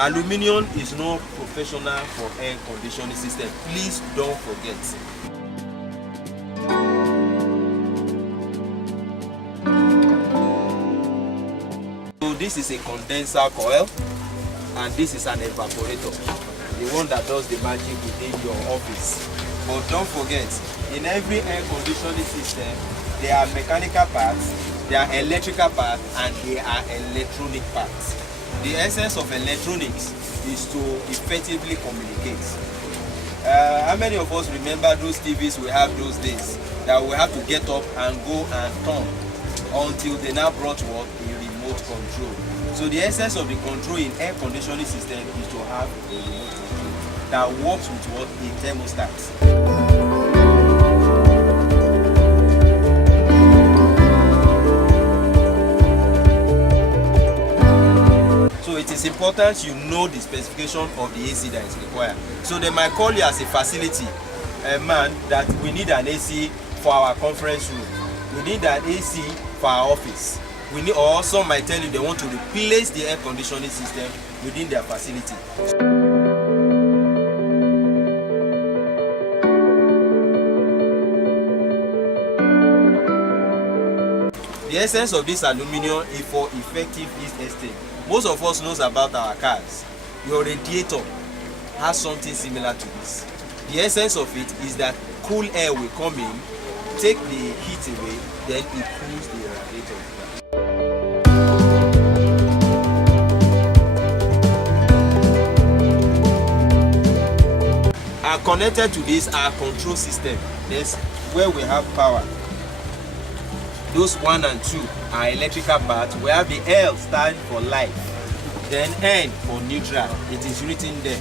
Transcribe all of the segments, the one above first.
Aluminium is not professional for air conditioning system. Please don't forget. So this is a condenser coil and this is an evaporator, the one that does the magic within your office. But don't forget, in every air conditioning system, there are mechanical parts, there are electrical parts, and there are electronic parts. The essence of electronics is to effectively communicate. How many of us remember those TVs we have those days that we have to get up and go and turn until they now brought what? A remote control. So the essence of the control in air conditioning system is to have a remote control that works with what? A thermostat. So it is important you know the specification of the AC that is required. So they might call you as a facility man that we need an AC for our conference room. We need an AC for our office. We need, or some might tell you they want to replace the air conditioning system within their facility. The essence of this aluminum is for effective heat exchange. Most of us knows about our cars. Your radiator has something similar to this. The essence of it is that cool air will come in, take the heat away, then it cools the radiator. And connected to this are control system. That's where we have power. Those 1 and 2 are electrical parts. We have the L stand for light, then N for neutral. It is written there.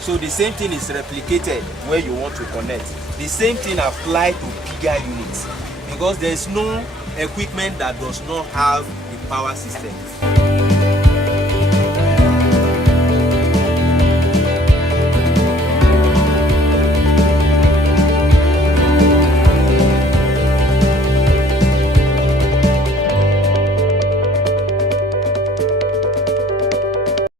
So the same thing is replicated where you want to connect. The same thing applies to bigger units because there is no equipment that does not have a power system.